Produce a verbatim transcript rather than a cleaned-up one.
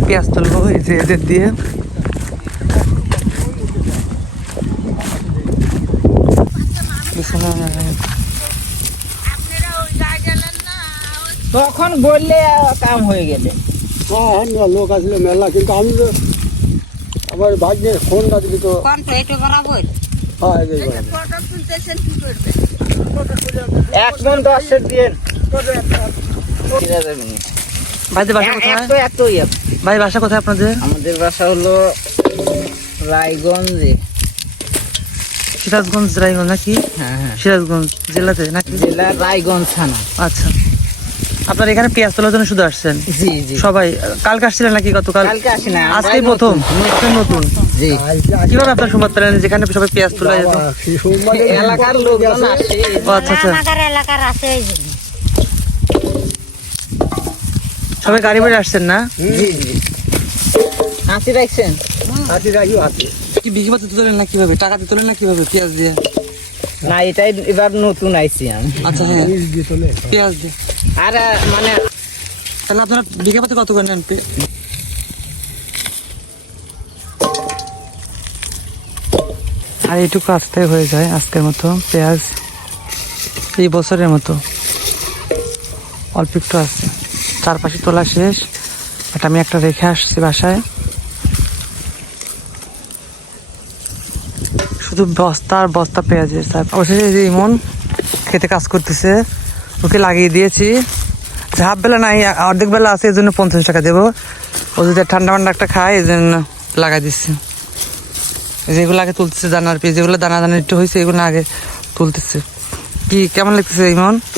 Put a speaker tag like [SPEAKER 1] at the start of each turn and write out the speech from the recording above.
[SPEAKER 1] পেঁয়াজ তুলবো এই যে এদের দিয়ে।
[SPEAKER 2] তখন বললে কাম হয়ে গেলে
[SPEAKER 3] হ্যাঁ লোক আসলে মেলা, কিন্তু আমি তো আমার ভাগ্যের ফোনটা দিবি তো। হ্যাঁ
[SPEAKER 2] এক মন দশের দিয়ে
[SPEAKER 1] ভাইদের বাসা কোথায়? ভাই বাসা কোথায় আপনাদের?
[SPEAKER 2] আমাদের বাসা হলো রায়গঞ্জে।
[SPEAKER 1] সিরাজগঞ্জ রায়গঞ্জ নাকি?
[SPEAKER 2] হ্যাঁ হ্যাঁ,
[SPEAKER 1] সিরাজগঞ্জ জেলাতে নাকি?
[SPEAKER 2] জেলা রায়গঞ্জ থানা।
[SPEAKER 1] আচ্ছা, আপনার এখানে পেঁয়াজ তোলার জন্য শুধু আসছেন?
[SPEAKER 2] জি জি।
[SPEAKER 1] সবাই কালকে আসছিলেন নাকি গতকাল?
[SPEAKER 2] কালকে আসি না,
[SPEAKER 1] আজকে প্রথম নতুন।
[SPEAKER 2] জি।
[SPEAKER 1] কিভাবে আপনার সংবাদ পেলেন যেখানে সবাই পেঁয়াজ তোলা যেত?
[SPEAKER 2] এলাকার লোকজন আসে।
[SPEAKER 1] ও আচ্ছা আচ্ছা,
[SPEAKER 4] আমাদের এলাকার আছে এই যে।
[SPEAKER 1] সবাই গাড়ি বাড়ি আসছেন না?
[SPEAKER 2] জি জি। হাসি রাখছেন?
[SPEAKER 3] হাতি রাখিও হাতি।
[SPEAKER 1] কি বিঘি পাতে তোলেন না কিভাবে? টাকাতে তোলেন না কিভাবে পেঁয়াজ দিয়ে?
[SPEAKER 2] না, এটাই এবার নতুন আইছি আমি।
[SPEAKER 1] আচ্ছা হ্যাঁ,
[SPEAKER 3] বীজ দিয়ে তোলে।
[SPEAKER 1] পেঁয়াজ দিয়ে।
[SPEAKER 2] আর মানে
[SPEAKER 1] তাহলে আপনারা বিঘা পাতে কত করে নেন? আর এইটুকু আসতে হয়ে যায় আজকের মতো পেঁয়াজ, এই বছরের মতো অল্প একটু আছে। চারপাশে তোলা শেষ, এটা আমি একটা রেখে আসছি বাসায়। শুধু বস্তা আর বস্তা পেঁয়াজের। অবশেষে যে ইমন খেতে কাজ করতেছে, ওকে লাগিয়ে দিয়েছি। হাফ বেলা নাই, অর্ধেক বেলা আছে, এই জন্য পঞ্চাশ টাকা দেবো। ও যদি ঠান্ডা ঠান্ডা একটা খায় এই জন্য লাগাই দিচ্ছি। যেগুলো আগে তুলতেছে দানার পেয়ে, যেগুলো দানা দানা একটু হয়েছে এগুলো আগে তুলতেছে। কি কেমন লাগতেছে ইমন?